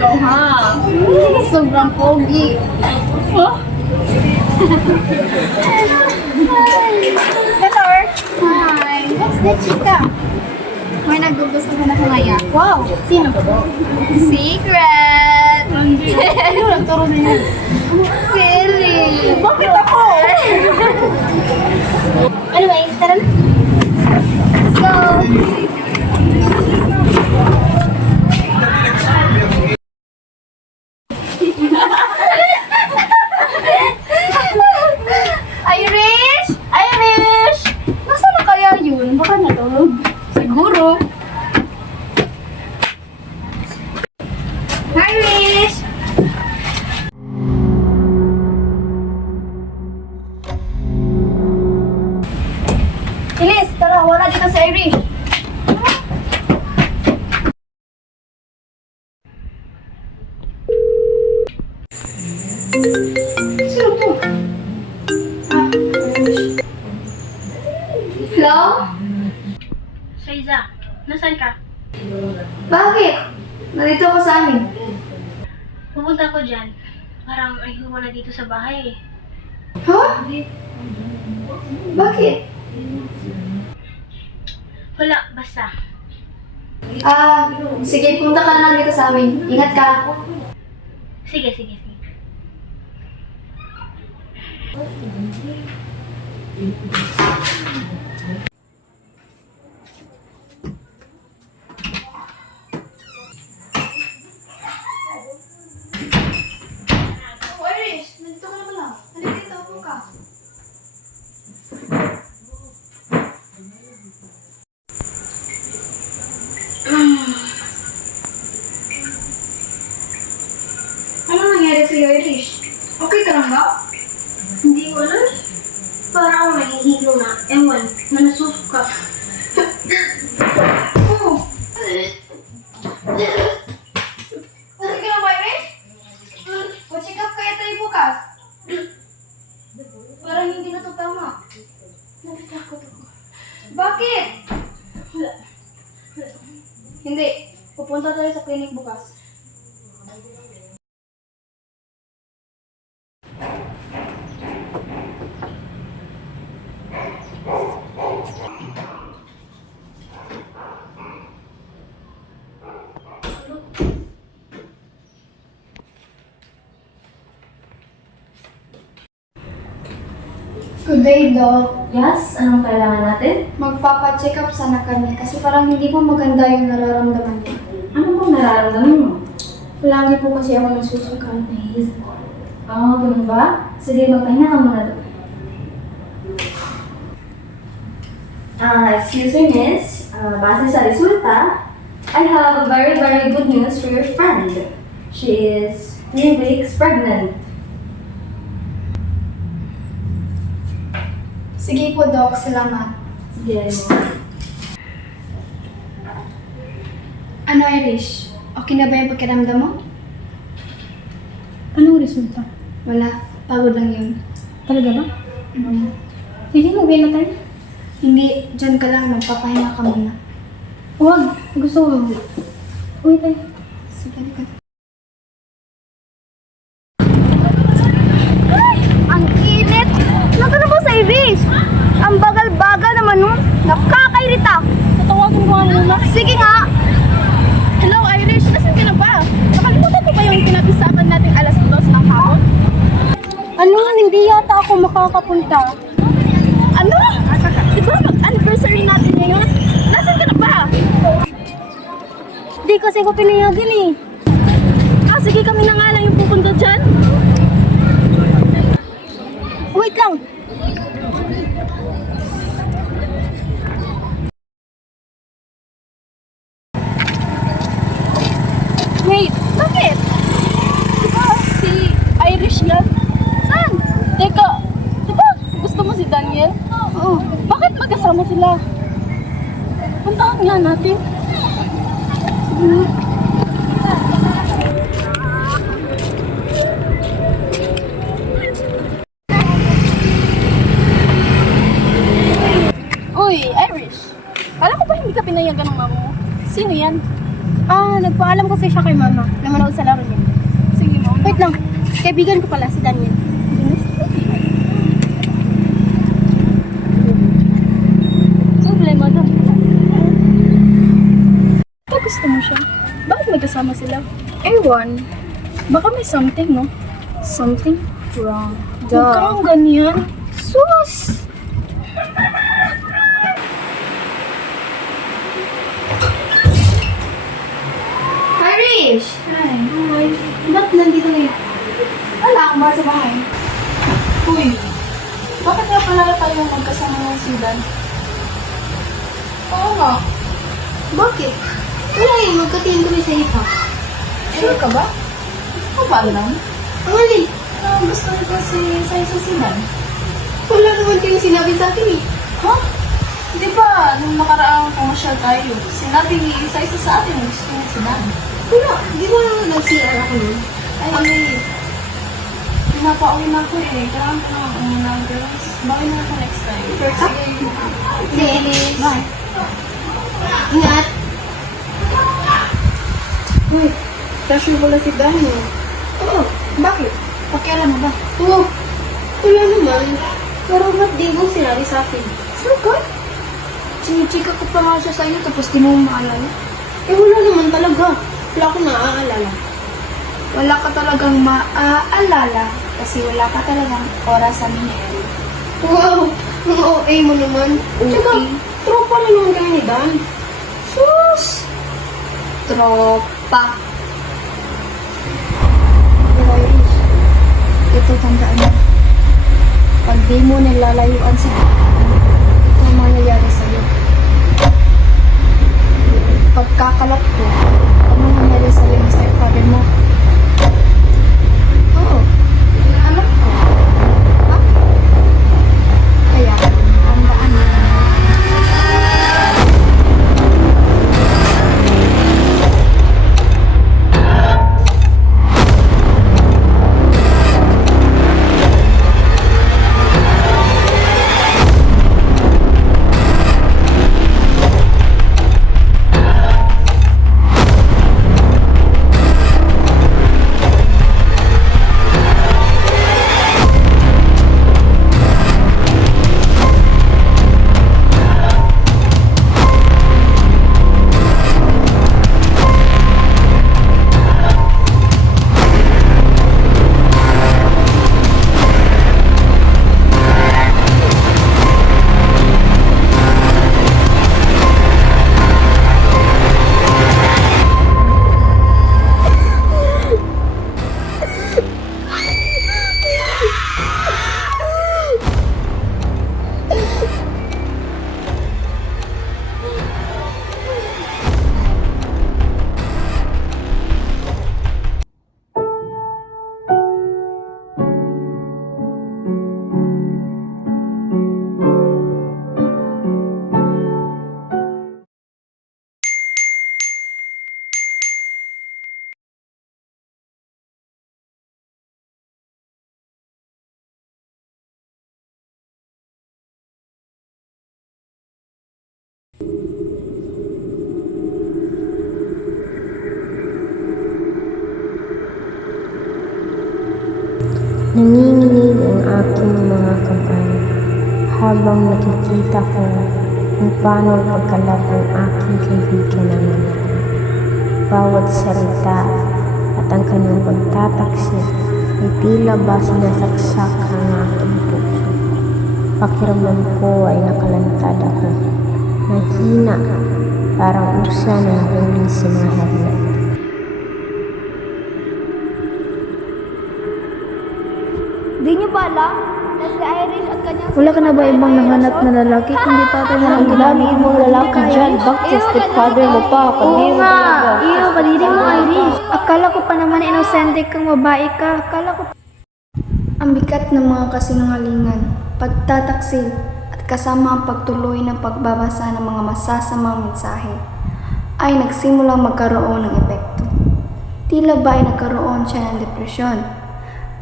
ikaw ha. Sobrang pogi. Oh? Hello. Hi. What's that, chika? May nagugusto ko na ko ngayon. Wow. Sino? Secret. Ano nagturo na yan? Silly. Bakit ako? Anyway, tara na. Let's go. Irish! Irish! Nasaan na kaya yun? Baka natulog. Siguro. Irish! Ilis, tara, wala dito sa Irish. Sino to? Hello? Shaiza, nasaan ka? Bakit? Nandito ako sa amin. Pupunta ko dyan. Parang ayoko na dito sa bahay eh. Ha? Bakit? Wala, basta. Sige, punta ka na lang dito sa amin. Ingat ka. Sige, sige, sige. Oh, Irish, nandito ka na pala. Nandito, upo ka. Ano nangyari sa'yo, Irish? Okay ka lang ba? Hindi ko alam. Parang ako nahihilo na. Ewan, na nasusuka. Oo. Okay ka lang ba, Irish? O-check up kaya tayo bukas. Parang hindi na to tama. Natatakot ako. Bakit? Hindi. Pupunta tayo sa clinic bukas. Good day, Doc. Yes, anong kailangan natin? Magpapa-check up sana kami kasi parang hindi po maganda yung nararamdaman niya. Ano bang nararamdaman mo? Lagi po kasi ako nasusukan. Ganun ba? Sige, magpahinga ka muna doon. Excuse me, miss. Base sa resulta, I have a very, very good news for your friend. She is 3 weeks pregnant. Sige po, Doc. Salamat. Sige, Ano, Irish? Okay na ba yung pakiramdam mo? Anong resulta? Wala. Pagod lang yun. Talaga ba? Hindi mo na tayo? Hindi. Diyan ka lang. Magpapahinga ka muna. Huwag. Gusto ko. Uy, tayo. Sige, ka. Ang init! Nasaan na ba sa Irish? Ang bagal-bagal naman nun. Nakakairita. Tatawagan ko nga muna. Sige nga. Hello, Irish. Nasaan ka na ba? Nakalimutan mo ba yung pinapisakan nating alas 2 ng hapon? Ano? Hindi yata ako makakapunta. Ano? Di ba mag-anniversary natin ngayon? Nasaan ka na ba? Di kasi ko pinayagan eh. Sige, kami na nga lang yung pupunta dyan. Wait lang. Wait, bakit? Di ba si Irish yan? Saan? Teka, di ba gusto mo si Daniel? Oo. Bakit magkasama sila? Puntahan nga natin. Sige. Uy, Irish. Kala ko ba hindi ka pinayagan ng mama mo? Sino yan? nagpaalam kasi siya kay mama na manood sa laro niya. Sige, mauna. Wait lang, kaibigan ko pala si Daniel. Problema daw. Bakit gusto mo siya? Bakit magkasama sila? Ewan. Baka may something, no? Something wrong. Huwag kang ganyan. Sus! Irish! Hi. Hi. Ba't nandito ngayon? Wala akong bar sa bahay. Uy. Bakit nga pala tayo magkasama ng si Dan? Oo nga. Bakit? Wala eh, magkatingin kami sa hip-hop. Sure ka ba? Ikaw ba alam? Ang alin? Gusto nito si si Dan. Wala naman kayong sinabi sa akin eh. Ha? Di ba, nung nakaraang pumasyal tayo, sinabi ni isa-isa sa atin na gusto niya si Dan. Wala, di ba naman nag-CR ako nun? Ay, pinapauwi na ako eh. Kailangan ko na umuna, girls. Bakit na ako next time? Si Ellis. Bye. Ingat. Uy, crush mo pala si Dan eh. Oo, bakit? Pakialam mo ba? Oo. Wala naman. Pero ba't di mo sinabi sa akin? Sure ka? Chinichika ko pa nga siya sa'yo tapos di mo maalala. Eh wala naman talaga. Wala akong naaalala. Wala ka talagang maaalala kasi wala ka talagang oras sa minero. Wow! Ang OA mo naman. Tsaka, tropa na naman kami ni Dan. Sus! Tropa. Pero Irish, ito tandaan mo. Pag di mo nilalayuan si Dan, ito ang mangyayari sa'yo. Pagkakalap ko, ano nangyari sa'yo ng stepfather mo? Oo, alam ko. Bakit? Kaya, tandaan mo. Nanginginig ang aking mga kamay habang nakikita ko kung paano pagkalat ang aking kaibigan ang nangyari. Bawat salita at ang kanyang pagtataksil ay tila ba sinasaksak ang aking puso. Pakiramdam ko ay nakalantad ako, mahina, parang usa ng huling sinahaglat. Di niyo ba alam na si Irish at kanyang... Wala ka na ba ibang nahanap na lalaki? Kundi tatay na lang ginamit mong lalaki dyan. Bakit sa stepfather mo pa? Oo Kadiri mo nga! talaga. Iyo, kadiri mo Irish. Akala ko pa naman inosente kang babae ka. Akala ko... Ang bigat ng mga kasinungalingan, pagtataksil, at kasama ang pagtuloy ng pagbabasa ng mga masasamang mensahe ay nagsimulang magkaroon ng epekto. Tila ba ay nagkaroon siya ng depresyon.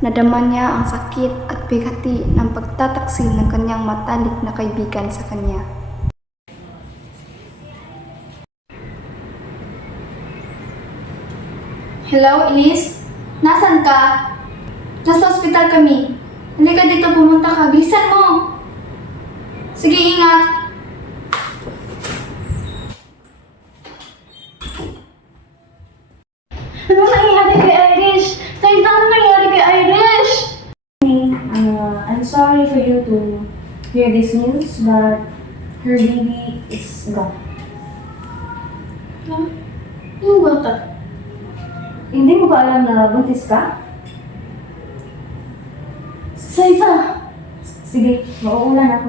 Nadama niya ang sakit at bigati ng pagtataksil ng kanyang matalik na kaibigan sa kanya. Hello, Elise? Nasaan ka? Nasa ospital kami. Halika dito, pumunta ka. Bilisan mo! Sige, ingat! Ano nangyari kay Irish? Sa isang nangyari kay Irish? I'm sorry for you to hear this news, but her baby is gone. Yung bata. Hindi mo ba alam na buntis ka? Sa isa. Sige, mauulan ako.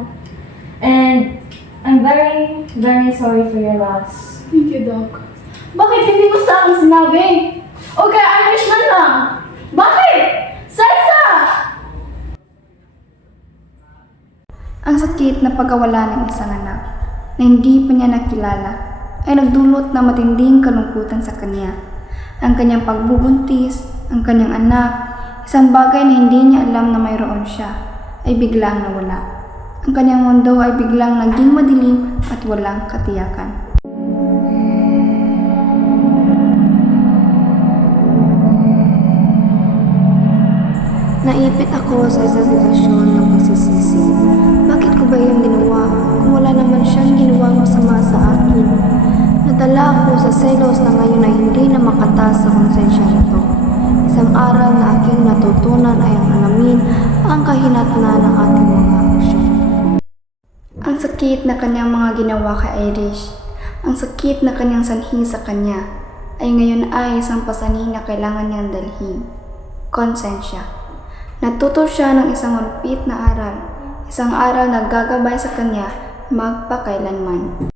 And I'm very, very sorry for your loss. Thank you, Doc. Bakit hindi mo sa akin sinabi? O kay Irish man lang? Bakit? Sa isa! Ang sakit na pagkawala ng isang anak na hindi pa niya nakilala ay nagdulot ng matinding kalungkutan sa kanya. Ang kanyang pagbubuntis, ang kanyang anak, isang bagay na hindi niya alam na mayroon siya, ay biglang nawala. Ang kanyang mundo ay biglang naging madilim at walang katiyakan. Naipit ako sa isang sitwasyon ng pagsisisi. Bakit ko ba yung ginawa kung wala naman siyang ginawang masama sa akin? Nadala ako sa selos na ngayon ay hindi na makataas sa konsensya nito. Isang aral na aking natutunan ay ang alamin ang kahinatnan ng ating mga aksyon. Ang sakit na kanyang mga ginawa kay Irish, ang sakit na kanyang sanhi sa kanya, ay ngayon ay isang pasanin na kailangan niyang dalhin. Konsensya. Natuto siya ng isang malupit na aral, isang aral na gagabay sa kanya magpakailanman.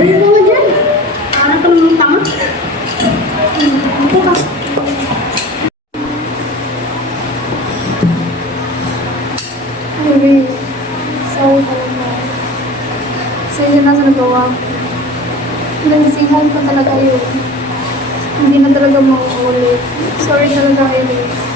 Ano mo dyan? Para kang mga tanga. Sorry. Sorry talaga. Sorry na sa nagawa ko. Nagsihan ko talaga yun. Hindi na talaga mauulit. Sorry talaga, Irish.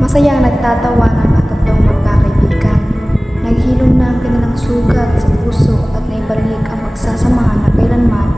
Masayang nagtatawanan ang tatlong magkakaibigan. Naghilom na ang kanilang sugat sa puso at naibalik ang pagsasamahan na kailanman